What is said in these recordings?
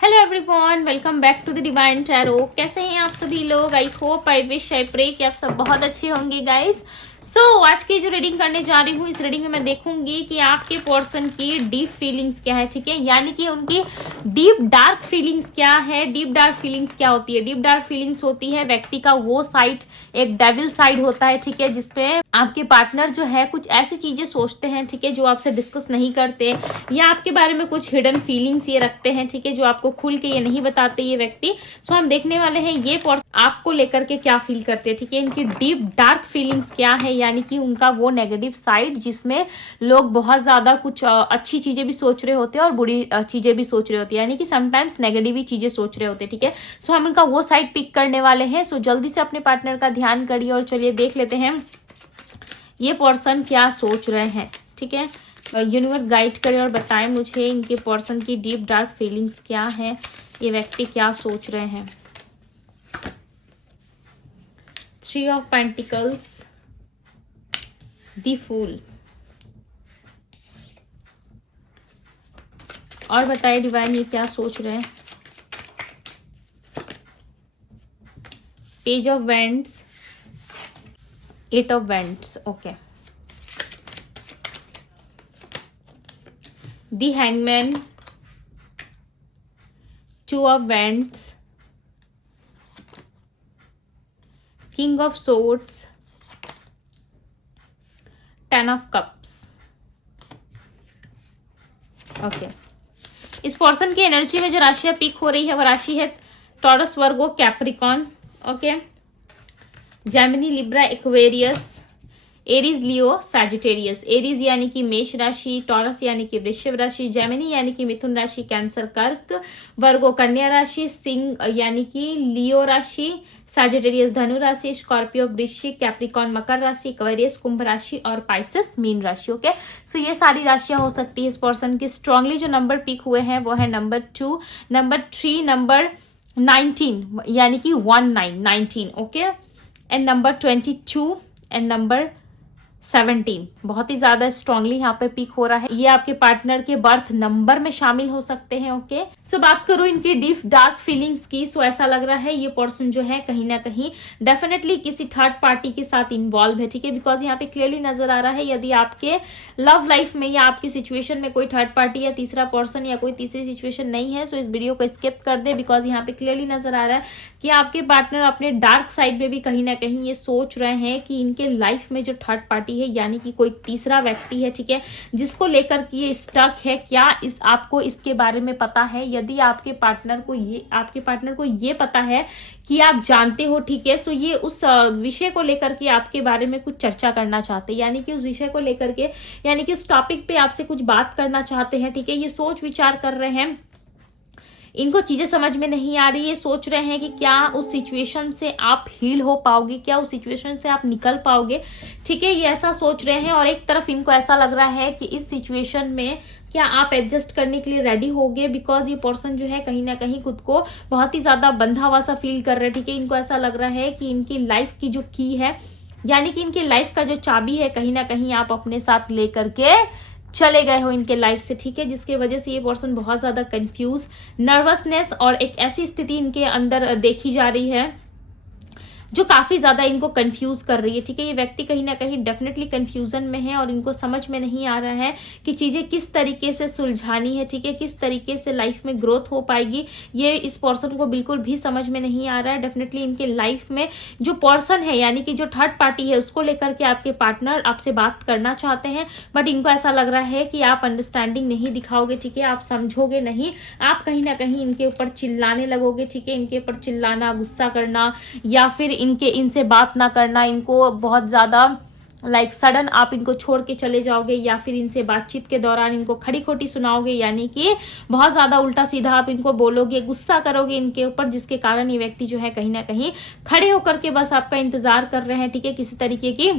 Hello everyone, welcome back to the divine tarot. कैसे हैं आप सभी लोग? I hope, I wish, I pray कि आप सब बहुत अच्छे होंगे गाइस। आज की जो रीडिंग करने जा रही हूँ, इस रीडिंग में मैं देखूंगी कि आपके पर्सन की डीप फीलिंग्स क्या है, ठीक है। यानी कि उनकी डीप डार्क फीलिंग्स क्या है। डीप डार्क फीलिंग्स क्या होती है? डीप डार्क फीलिंग्स होती है व्यक्ति का वो साइड, एक डेविल साइड होता है, ठीक है, जिसपे आपके पार्टनर जो है कुछ ऐसी चीजें सोचते हैं, ठीक है, जो आपसे डिस्कस नहीं करते, या आपके बारे में कुछ हिडन फीलिंग्स ये रखते हैं, ठीक है, जो आपको खुल के ये नहीं बताते ये व्यक्ति। हम देखने वाले हैं ये पर्सन आपको लेकर के क्या फील करते हैं, ठीक है, इनकी डीप डार्क फीलिंग्स क्या है, यानी कि उनका वो नेगेटिव साइड जिसमें लोग बहुत ज्यादा कुछ अच्छी चीजें भी सोच रहे होते हैं और बुरी चीजें भी सोच रहे होते हैं, यानी कि समटाइम्स नेगेटिव ही चीजें सोच रहे होते हैं, ठीक है। हम उनका वो साइड पिक करने वाले हैं। जल्दी से अपने पार्टनर का ध्यान करिए और चलिए देख लेते हैं ये पर्सन क्या सोच रहे हैं, ठीक है। यूनिवर्स गाइड करे और बताएं मुझे इनके पर्सन की डीप डार्क फीलिंग्स क्या है, ये व्यक्ति क्या सोच रहे हैं। 3 ऑफ पेंटिकल्स, द फूल, और बताइए डिवाइन ये क्या सोच रहे हैं। Page of vents, 8 of vents, okay. The hangman, 2 of vents, king of swords, 10 of cups, okay. इस पर्सन की एनर्जी में जो राशियां पिक हो रही है वो राशि है Taurus, Virgo, Capricorn, okay, Gemini, Libra, Aquarius, Aries, Leo, Sagittarius. Aries यानी कि मेष राशि, टॉरस यानी कि वृषभ राशि, जेमिनी यानी कि मिथुन राशि, कैंसर, कर्क, वर्गो कन्या राशि, सिंह यानी कि लियो राशि, सैजिटेरियस धनु राशि, स्कॉर्पियो वृश्चिक, कैप्रिकॉन मकर राशि, एक्वेरियस कुंभ राशि और पाइसेस मीन राशि, ओके। ये सारी राशियां हो सकती है इस पर्सन की। स्ट्रांगली जो नंबर पिक हुए हैं वो है नंबर 2, नंबर 3, नंबर 19 यानी कि 19, okay, and number 22 and number 17 बहुत ही ज्यादा स्ट्रांगली यहाँ पे पिक हो रहा है। ये आपके पार्टनर के बर्थ नंबर में शामिल हो सकते हैं, ओके। बात करूं इनकी डीप डार्क फीलिंग्स की, ऐसा लग रहा है ये पर्सन जो है कहीं ना कहीं डेफिनेटली किसी थर्ड पार्टी के साथ इन्वॉल्व है, ठीक है। बिकॉज यहाँ पे क्लियरली नजर आ रहा है यदि आपके लव लाइफ में या आपकी सिचुएशन में कोई थर्ड पार्टी या तीसरा पर्सन या कोई तीसरी सिचुएशन नहीं है, इस वीडियो को स्किप कर दे। बिकॉज यहाँ पे क्लियरली नजर आ रहा है कि आपके पार्टनर अपने डार्क साइड में भी कहीं ना कहीं ये सोच रहे हैं कि इनके लाइफ में जो थर्ड पार्टी है यानी कि कोई तीसरा व्यक्ति है, ठीक है, जिसको लेकर कि ये स्टक है। क्या आपको इसके बारे में पता है? यदि आपके पार्टनर को ये पता है कि आप जानते हो, ठीक है, ये उस विषय को लेकर के आपके बारे में कुछ चर्चा करना चाहते हैं, यानी कि उस विषय को लेकर के, यानी कि उस टॉपिक पे आपसे कुछ बात करना चाहते हैं, ठीक है। ये सोच विचार कर रहे हैं, इनको चीजें समझ में नहीं आ रही है, सोच रहे हैं कि क्या उस सिचुएशन से आप हील हो पाओगे, क्या उस सिचुएशन से आप निकल पाओगे, ठीक है, ये ऐसा सोच रहे हैं। और एक तरफ इनको ऐसा लग रहा है कि इस सिचुएशन में क्या आप एडजस्ट करने के लिए रेडी होगे। बिकॉज ये पर्सन जो है कहीं ना कहीं खुद को बहुत ही ज्यादा बंधा हुआ सा फील कर रहे हैं, ठीक है। इनको ऐसा लग रहा है कि इनकी लाइफ की जो की है, यानी कि इनकी लाइफ का जो चाबी है, कहीं ना कहीं आप अपने साथ लेकर के चले गए हो इनके लाइफ से, ठीक है, जिसके वजह से ये पर्सन बहुत ज्यादा कंफ्यूज, नर्वसनेस और एक ऐसी स्थिति इनके अंदर देखी जा रही है जो काफी ज्यादा इनको कंफ्यूज कर रही है, ठीक है। ये व्यक्ति कहीं ना कहीं डेफिनेटली कंफ्यूजन में है और इनको समझ में नहीं आ रहा है कि चीजें किस तरीके से सुलझानी है, ठीक है, किस तरीके से लाइफ में ग्रोथ हो पाएगी, ये इस पर्सन को बिल्कुल भी समझ में नहीं आ रहा है। डेफिनेटली इनके लाइफ में जो पर्सन है, यानी कि जो थर्ड पार्टी है, उसको लेकर के आपके पार्टनर आपसे बात करना चाहते हैं, बट इनको ऐसा लग रहा है कि आप अंडरस्टैंडिंग नहीं दिखाओगे, ठीक है, आप समझोगे नहीं, आप कहीं ना कहीं इनके ऊपर चिल्लाने लगोगे, ठीक है, इनके ऊपर चिल्लाना, गुस्सा करना, या फिर इनसे बात ना करना, इनको बहुत ज्यादा सडन आप इनको छोड़ के चले जाओगे, या फिर इनसे बातचीत के दौरान इनको खड़ी खोटी सुनाओगे, यानी कि बहुत ज्यादा उल्टा सीधा आप इनको बोलोगे, गुस्सा करोगे इनके ऊपर, जिसके कारण ये व्यक्ति जो है कहीं ना कहीं खड़े होकर के बस आपका इंतजार कर रहे हैं, ठीक है। किसी तरीके की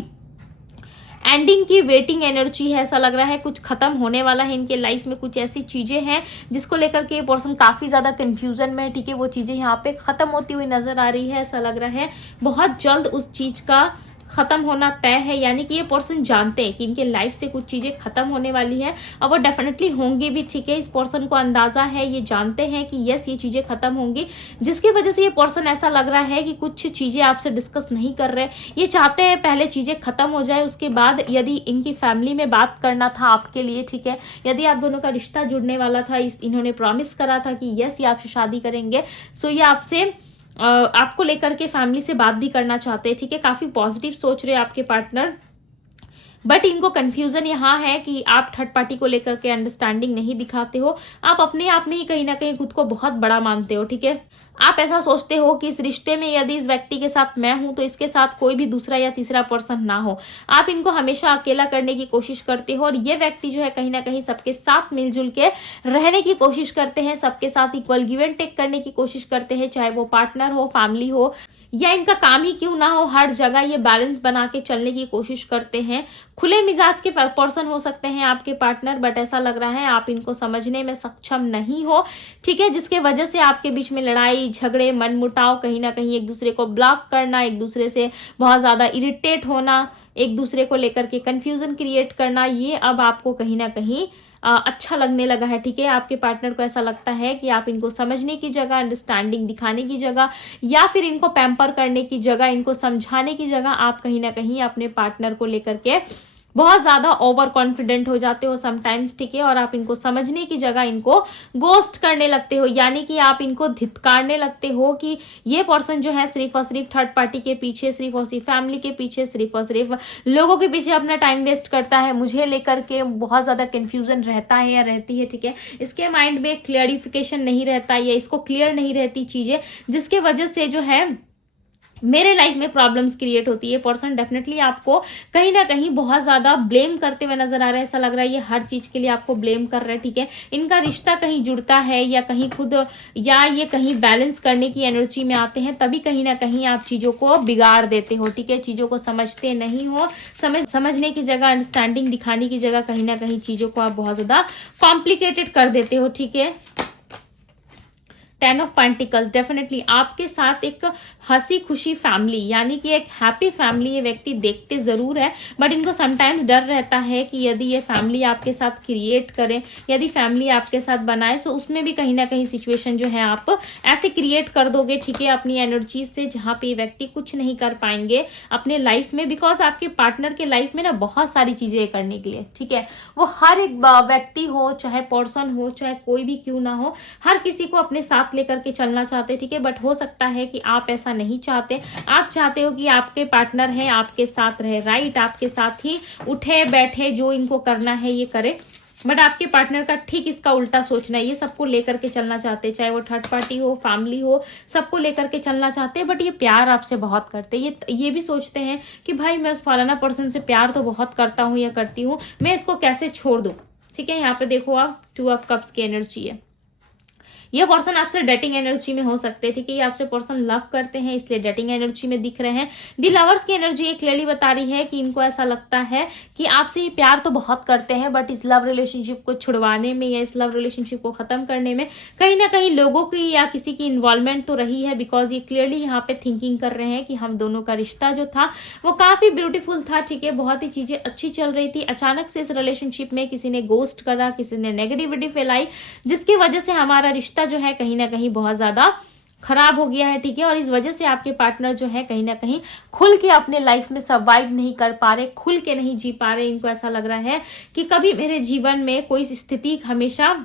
एंडिंग की वेटिंग एनर्जी है, ऐसा लग रहा है कुछ खत्म होने वाला है इनके लाइफ में, कुछ ऐसी चीजें हैं जिसको लेकर के ये पर्सन काफी ज्यादा कंफ्यूजन में है, ठीक है। वो चीजें यहाँ पे खत्म होती हुई नजर आ रही है, ऐसा लग रहा है बहुत जल्द उस चीज का खत्म होना तय है, यानी कि ये पर्सन जानते हैं कि इनके लाइफ से कुछ चीजें खत्म होने वाली है और वो डेफिनेटली होंगे भी, ठीक है। इस पर्सन को अंदाजा है, ये जानते हैं कि यस ये चीजें खत्म होंगी, जिसकी वजह से ये पर्सन ऐसा लग रहा है कि कुछ चीजें आपसे डिस्कस नहीं कर रहे। ये चाहते हैं पहले चीजें खत्म हो जाए, उसके बाद यदि इनकी फैमिली में बात करना था आपके लिए, ठीक है, यदि आप दोनों का रिश्ता जुड़ने वाला था, इन्होंने प्रॉमिस करा था कि यस ये आपसे शादी करेंगे, सो ये आपसे आपको लेकर के फैमिली से बात भी करना चाहते हैं, ठीक है। काफी पॉजिटिव सोच रहे हैं आपके पार्टनर, बट इनको कंफ्यूजन यहाँ है कि आप थर्ड पार्टी को लेकर के अंडरस्टैंडिंग नहीं दिखाते हो। आप अपने आप में ही कहीं ना कहीं खुद को बहुत बड़ा मानते हो, ठीक है। आप ऐसा सोचते हो कि इस रिश्ते में यदि इस व्यक्ति के साथ मैं हूं तो इसके साथ कोई भी दूसरा या तीसरा पर्सन ना हो। आप इनको हमेशा अकेला करने की कोशिश करते हो और ये व्यक्ति जो है कहीं ना कहीं सबके साथ मिलजुल के रहने की कोशिश करते हैं, सबके साथ इक्वल गिव एंड टेक करने की कोशिश करते हैं, चाहे वो पार्टनर हो, फैमिली हो या इनका काम ही क्यों ना हो, हर जगह ये बैलेंस बना के चलने की कोशिश करते हैं। खुले मिजाज के पर्सन हो सकते हैं आपके पार्टनर, बट ऐसा लग रहा है आप इनको समझने में सक्षम नहीं हो, ठीक है, जिसके वजह से आपके बीच में लड़ाई झगड़े मनमुटाव, कहीं ना कहीं एक दूसरे को ब्लॉक करना, एक दूसरे से बहुत ज्यादा इरिटेट होना, एक दूसरे को लेकर के कंफ्यूजन क्रिएट करना, ये अब आपको कहीं ना कहीं अच्छा लगने लगा है, ठीक है। आपके पार्टनर को ऐसा लगता है कि आप इनको समझने की जगह, अंडरस्टैंडिंग दिखाने की जगह या फिर इनको पैम्पर करने की जगह, इनको समझाने की जगह आप कहीं ना कहीं अपने पार्टनर को लेकर के बहुत ज्यादा ओवर कॉन्फिडेंट हो जाते हो समटाइम्स, ठीक है। और आप इनको समझने की जगह इनको गोस्ट करने लगते हो, यानी कि आप इनको धिक्कारने लगते हो कि ये पर्सन जो है सिर्फ और सिर्फ थर्ड पार्टी के पीछे, सिर्फ और सिर्फ फैमिली के पीछे, सिर्फ और सिर्फ लोगों के पीछे अपना टाइम वेस्ट करता है, मुझे लेकर के बहुत ज्यादा कंफ्यूजन रहता है या रहती है, ठीक है। इसके माइंड में क्लियरिफिकेशन नहीं रहता या इसको क्लियर नहीं रहती चीजें, जिसके वजह से जो है मेरे लाइफ में प्रॉब्लम्स क्रिएट होती है। पर्सन डेफिनेटली आपको कहीं ना कहीं बहुत ज्यादा ब्लेम करते हुए नजर आ रहा है, ऐसा लग रहा है ये हर चीज के लिए आपको ब्लेम कर रहा है, ठीक है। इनका रिश्ता कहीं जुड़ता है या कहीं खुद या ये कहीं बैलेंस करने की एनर्जी में आते हैं, तभी कहीं ना कहीं आप चीजों को बिगाड़ देते हो, ठीक है। चीजों को समझते नहीं हो, समझने की जगह, अंडरस्टैंडिंग दिखाने की जगह कहीं ना कहीं चीजों को आप बहुत ज्यादा कॉम्प्लिकेटेड कर देते हो, ठीक है। 10 ऑफ पेंटिकल्स, डेफिनेटली आपके साथ एक हंसी खुशी फैमिली, यानी कि एक हैप्पी फैमिली ये व्यक्ति देखते जरूर है, बट इनको समटाइम्स डर रहता है कि यदि ये फैमिली आपके साथ क्रिएट करें, यदि फैमिली आपके साथ बनाए, तो उसमें भी कहीं ना कहीं सिचुएशन जो है आप ऐसे क्रिएट कर दोगे, ठीक है, अपनी एनर्जी से, जहां पे व्यक्ति कुछ नहीं कर पाएंगे अपने लाइफ में, बिकॉज आपके पार्टनर के लाइफ में ना बहुत सारी चीजें करने के लिए, ठीक है। वो हर एक व्यक्ति हो, चाहे पर्सन हो, चाहे कोई भी क्यों ना हो, हर किसी को अपने साथ लेकर के चलना चाहते, ठीक है। बट हो सकता है कि आप ऐसा नहीं चाहते, आप चाहते हो कि आपके पार्टनर है आपके साथ रहे, राइट, आपके साथ ही उठे बैठे, जो इनको करना है ये करे, बट आपके पार्टनर का ठीक इसका उल्टा सोचना है, ये सबको लेकर के चलना चाहते हैं, चाहे वो थर्ड पार्टी हो, फैमिली हो, सबको लेकर के चलना चाहते हैं, बट ये प्यार आपसे बहुत करते हैं। ये भी सोचते हैं कि भाई मैं उस फलाना पर्सन से प्यार तो बहुत करता हूँ या करती हूँ, मैं इसको कैसे छोड़ दूं, ठीक है। यहाँ पे देखो आप 2 ऑफ कप्स की एनर्जी है, ये पर्सन आपसे डेटिंग एनर्जी में हो सकते हैं, ठीक है। ये आपसे पर्सन लव करते हैं, इसलिए डेटिंग एनर्जी में दिख रहे हैं। दी लवर्स की एनर्जी ये क्लियरली बता रही है कि इनको ऐसा लगता है कि आपसे ये प्यार तो बहुत करते हैं, बट इस लव रिलेशनशिप को छुड़वाने में या इस लव रिलेशनशिप को खत्म करने में कहीं ना कहीं लोगों की या किसी की इन्वॉल्वमेंट तो रही है, बिकॉज ये क्लियरली यहाँ पे थिंकिंग कर रहे हैं कि हम दोनों का रिश्ता जो था वो काफी ब्यूटीफुल था, ठीक है, बहुत ही चीजें अच्छी चल रही थी। अचानक से इस रिलेशनशिप में किसी ने गोस्ट करा, किसी ने नेगेटिविटी फैलाई, जिसकी वजह से हमारा रिश्ता जो है कहीं ना कहीं बहुत ज्यादा खराब हो गया है, ठीक है। और इस वजह से आपके पार्टनर जो है कहीं ना कहीं खुल के अपने लाइफ में सर्वाइव नहीं कर पा रहे, खुल के नहीं जी पा रहे। इनको ऐसा लग रहा है कि कभी मेरे जीवन में कोई स्थिति हमेशा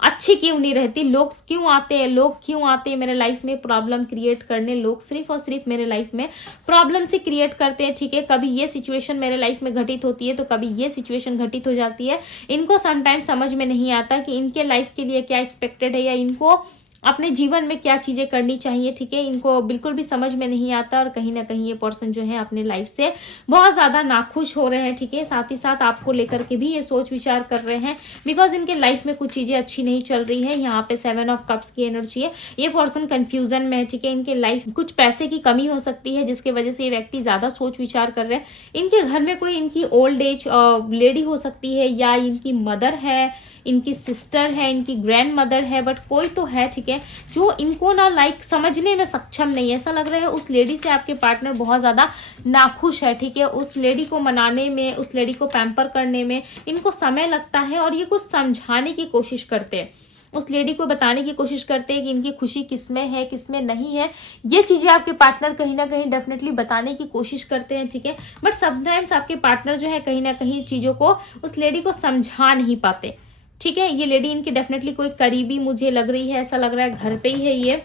अच्छी क्यों नहीं रहती, लोग क्यों आते हैं मेरे लाइफ में प्रॉब्लम क्रिएट करने, लोग सिर्फ और सिर्फ मेरे लाइफ में प्रॉब्लम से क्रिएट करते हैं, ठीक है। कभी ये सिचुएशन मेरे लाइफ में घटित होती है तो कभी ये सिचुएशन घटित हो जाती है। इनको समटाइम समझ में नहीं आता कि इनके लाइफ के लिए क्या एक्सपेक्टेड है या इनको अपने जीवन में क्या चीजें करनी चाहिए, ठीक है। इनको बिल्कुल भी समझ में नहीं आता और कहीं ना कहीं ये पर्सन जो है अपने लाइफ से बहुत ज्यादा नाखुश हो रहे हैं, ठीक है। साथ ही साथ आपको लेकर के भी ये सोच विचार कर रहे हैं, बिकॉज इनके लाइफ में कुछ चीजें अच्छी नहीं चल रही है। यहाँ पे 7 ऑफ कप्स की एनर्जी है, ये पर्सन कंफ्यूजन में है, ठीक है। इनके लाइफ कुछ पैसे की कमी हो सकती है, जिसकी वजह से ये व्यक्ति ज्यादा सोच विचार कर रहे हैं। इनके घर में कोई इनकी ओल्ड एज लेडी हो सकती है, या इनकी मदर है, इनकी सिस्टर है, इनकी ग्रैंड मदर है, बट कोई तो है, ठीक है। है, जो इनको ना लाइक समझने में सक्षम नहीं है। ऐसा लग रहा है उस लेडी से आपके पार्टनर बहुत ज्यादा नाखुश है, ठीक है। उस लेडी को मनाने में, उस लेडी को पैम्पर करने में इनको समय लगता है और ये कुछ समझाने की कोशिश करते हैं, उस लेडी को बताने की कोशिश करते हैं कि इनकी खुशी किसमें है किसमें नहीं है। ये चीजें आपके पार्टनर कहीं ना कहीं डेफिनेटली बताने की कोशिश करते हैं, ठीक है। बट समटाइम्स आपके पार्टनर जो है कहीं ना कहीं चीजों को उस लेडी को समझा नहीं पाते, ठीक है। ये लेडी इनकी डेफिनेटली कोई करीबी मुझे लग रही है, ऐसा लग रहा है घर पे ही है ये,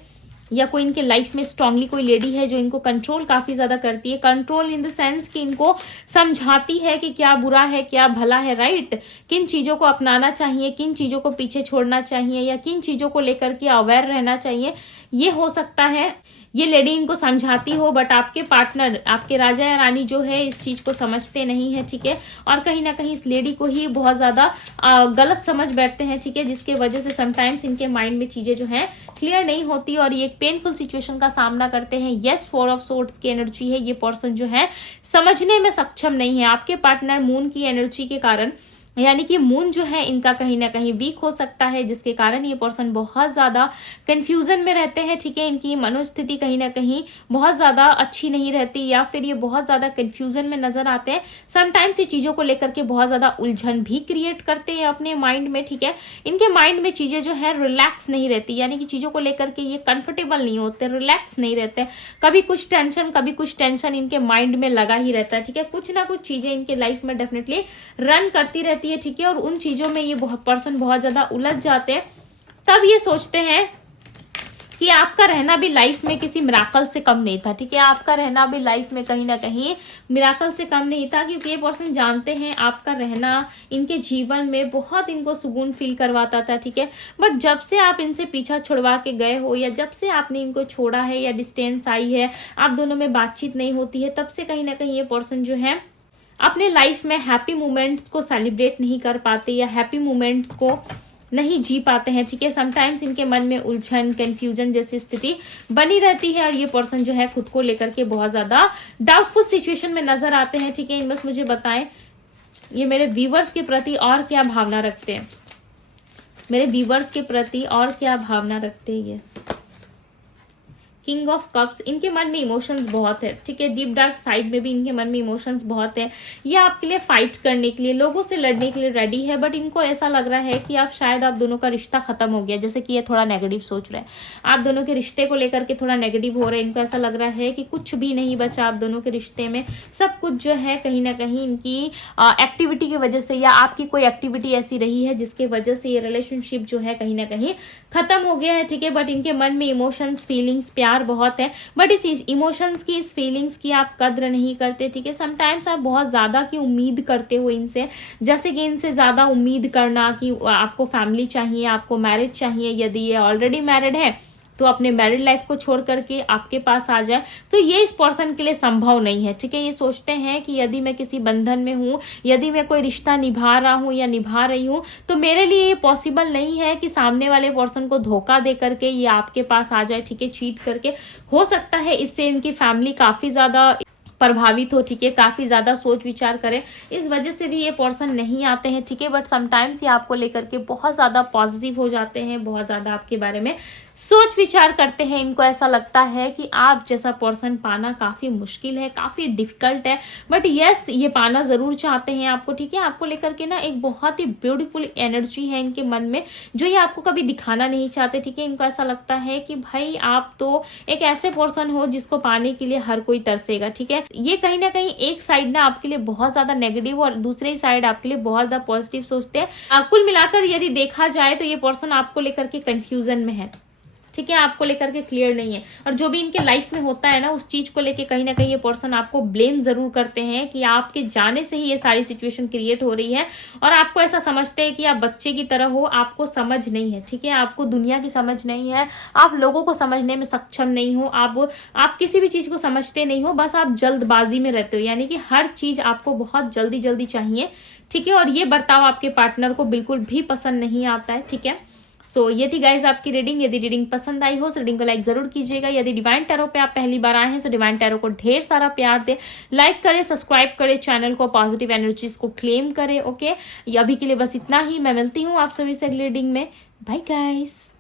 या कोई इनके लाइफ में स्ट्रांगली कोई लेडी है जो इनको कंट्रोल काफी ज्यादा करती है। कंट्रोल इन द सेंस कि इनको समझाती है कि क्या बुरा है क्या भला है, राइट। किन चीजों को अपनाना चाहिए, किन चीजों को पीछे छोड़ना चाहिए, या किन चीजों को लेकर के अवेयर रहना चाहिए। ये हो सकता है ये लेडी इनको समझाती हो, बट आपके पार्टनर, आपके राजा या रानी जो है इस चीज को समझते नहीं है, ठीक है। और कहीं ना कहीं इस लेडी को ही बहुत ज्यादा गलत समझ बैठते हैं, ठीक है, जिसके वजह से समटाइम्स इनके माइंड में चीजें जो है क्लियर नहीं होती और ये एक पेनफुल सिचुएशन का सामना करते हैं। यस, 4 ऑफ सोर्ड्स की एनर्जी है। ये पर्सन जो है समझने में सक्षम नहीं है। आपके पार्टनर मून की एनर्जी के कारण, यानी कि मून जो है इनका कहीं ना कहीं वीक हो सकता है, जिसके कारण ये पर्सन बहुत ज्यादा कंफ्यूजन में रहते हैं, ठीक है। इनकी मनोस्थिति कहीं ना कहीं बहुत ज्यादा अच्छी नहीं रहती, या फिर ये बहुत ज्यादा कंफ्यूजन में नजर आते हैं। समटाइम्स ये चीजों को लेकर के बहुत ज्यादा उलझन भी क्रिएट करते हैं अपने माइंड में, ठीक है। इनके माइंड में चीजें जो है रिलैक्स नहीं रहती, यानी कि चीजों को लेकर के ये कंफर्टेबल नहीं होते, रिलैक्स नहीं रहते। कभी कुछ टेंशन इनके माइंड में लगा ही रहता है, ठीक है। कुछ ना कुछ चीजें इनके लाइफ में डेफिनेटली रन करती रहती है, ठीक है। और उन चीजों में ये पर्सन बहुत ज्यादा उलझ जाते हैं। तब ये सोचते हैं कि आपका रहना भी लाइफ में किसी मिराकल से कम नहीं था, ठीक है। आपका रहना भी लाइफ में कहीं ना कहीं मिराकल से कम नहीं था, क्योंकि ये पर्सन जानते हैं आपका रहना इनके जीवन में बहुत इनको सुकून फील करवाता था, ठीक है। बट जब से आप इनसे पीछा छुड़वा के गए हो, या जब से आपने इनको छोड़ा है, या डिस्टेंस आई है, आप दोनों में बातचीत नहीं होती है, तब से कहीं ना कहीं ये पर्सन जो है अपने लाइफ में हैप्पी मोमेंट्स को सेलिब्रेट नहीं कर पाते, या हैप्पी मोमेंट्स को नहीं जी पाते हैं, ठीक है। समटाइम्स इनके मन में उलझन, कंफ्यूजन जैसी स्थिति बनी रहती है, और ये पर्सन जो है खुद को लेकर के बहुत ज्यादा डाउटफुल सिचुएशन में नजर आते हैं, ठीक है। बस मुझे बताएं ये मेरे व्यूवर्स के प्रति और क्या भावना रखते हैं, मेरे व्यूवर्स के प्रति और क्या भावना रखते हैं ये। किंग ऑफ कप्स, इनके मन में इमोशंस बहुत है, ठीक है। डीप डार्क साइड में भी इनके मन में इमोशंस बहुत है। ये आपके लिए फाइट करने के लिए, लोगों से लड़ने के लिए रेडी है, बट इनको ऐसा लग रहा है कि शायद आप दोनों का रिश्ता खत्म हो गया, जैसे कि ये थोड़ा नेगेटिव सोच रहे हैं। आप दोनों के रिश्ते को लेकर के थोड़ा नेगेटिव हो रहे हैं। इनको ऐसा लग रहा है कि कुछ भी नहीं बचा आप दोनों के रिश्ते में, सब कुछ जो है कहीं ना कहीं इनकी एक्टिविटी की वजह से, या आपकी कोई एक्टिविटी ऐसी रही है जिसके वजह से ये रिलेशनशिप जो है कहीं ना कहीं खत्म हो गया है, ठीक है। बट इनके मन में इमोशंस, फीलिंग्स, प्यार बहुत है, बट इस इमोशंस की, इस फीलिंग्स की आप कद्र नहीं करते, ठीक है। समटाइम्स आप बहुत ज्यादा की उम्मीद करते हो इनसे, जैसे कि इनसे ज्यादा उम्मीद करना कि आपको फैमिली चाहिए, आपको मैरिज चाहिए। यदि ये ऑलरेडी मैरिड है तो अपने मैरिड लाइफ को छोड़ करके आपके पास आ जाए, तो ये इस पर्सन के लिए संभव नहीं है, ठीक है। ये सोचते हैं कि यदि मैं किसी बंधन में हूं, यदि मैं कोई रिश्ता निभा रहा हूं या निभा रही हूं, तो मेरे लिए ये पॉसिबल नहीं है कि सामने वाले पर्सन को धोखा दे करके ये आपके पास आ जाए, ठीक है, चीट करके। हो सकता है इससे इनकी फैमिली काफी ज्यादा प्रभावित हो, ठीक है, काफी ज्यादा सोच विचार करें, इस वजह से भी ये पर्सन नहीं आते हैं, ठीक है। बट समटाइम्स ये आपको लेकर के बहुत ज्यादा पॉजिटिव हो जाते हैं, बहुत ज्यादा आपके बारे में सोच विचार करते हैं। इनको ऐसा लगता है कि आप जैसा पर्सन पाना काफी मुश्किल है, काफी डिफिकल्ट है, बट यस ये पाना जरूर चाहते हैं आपको, ठीक है। आपको लेकर के ना एक बहुत ही ब्यूटीफुल एनर्जी है इनके मन में, जो ये आपको कभी दिखाना नहीं चाहते, ठीक है। इनको ऐसा लगता है कि भाई आप तो एक ऐसे पर्सन हो जिसको पाने के लिए हर कोई तरसेगा, ठीक है। ये कहीं ना कहीं एक साइड ना आपके लिए बहुत ज्यादा नेगेटिव और दूसरी साइड आपके लिए बहुत ज्यादा पॉजिटिव सोचते हैं। कुल मिलाकर यदि देखा जाए तो ये पर्सन आपको लेकर के कंफ्यूजन में है, ठीक है, आपको लेकर के क्लियर नहीं है। और जो भी इनके लाइफ में होता है ना, उस चीज को लेके कहीं ना कहीं ये पर्सन आपको ब्लेम जरूर करते हैं कि आपके जाने से ही ये सारी सिचुएशन क्रिएट हो रही है, और आपको ऐसा समझते हैं कि आप बच्चे की तरह हो, आपको समझ नहीं है, ठीक है। आपको दुनिया की समझ नहीं है, आप लोगों को समझने में सक्षम नहीं हो, आप किसी भी चीज को समझते नहीं हो, बस आप जल्दबाजी में रहते हो, यानी कि हर चीज आपको बहुत जल्दी जल्दी चाहिए, ठीक है। और ये बर्ताव आपके पार्टनर को बिल्कुल भी पसंद नहीं आता है, ठीक है। सो ये थी गाइज आपकी रीडिंग। यदि रीडिंग पसंद आई हो तो रीडिंग को लाइक जरूर कीजिएगा। यदि डिवाइन टैरो पे आप पहली बार आए हैं तो डिवाइन टैरो को ढेर सारा प्यार दे, लाइक करें, सब्सक्राइब करें, चैनल को, पॉजिटिव एनर्जीज को क्लेम करें, ओके। अभी के लिए बस इतना ही। मैं मिलती हूँ आप सभी से अगली रीडिंग में। Bye guys.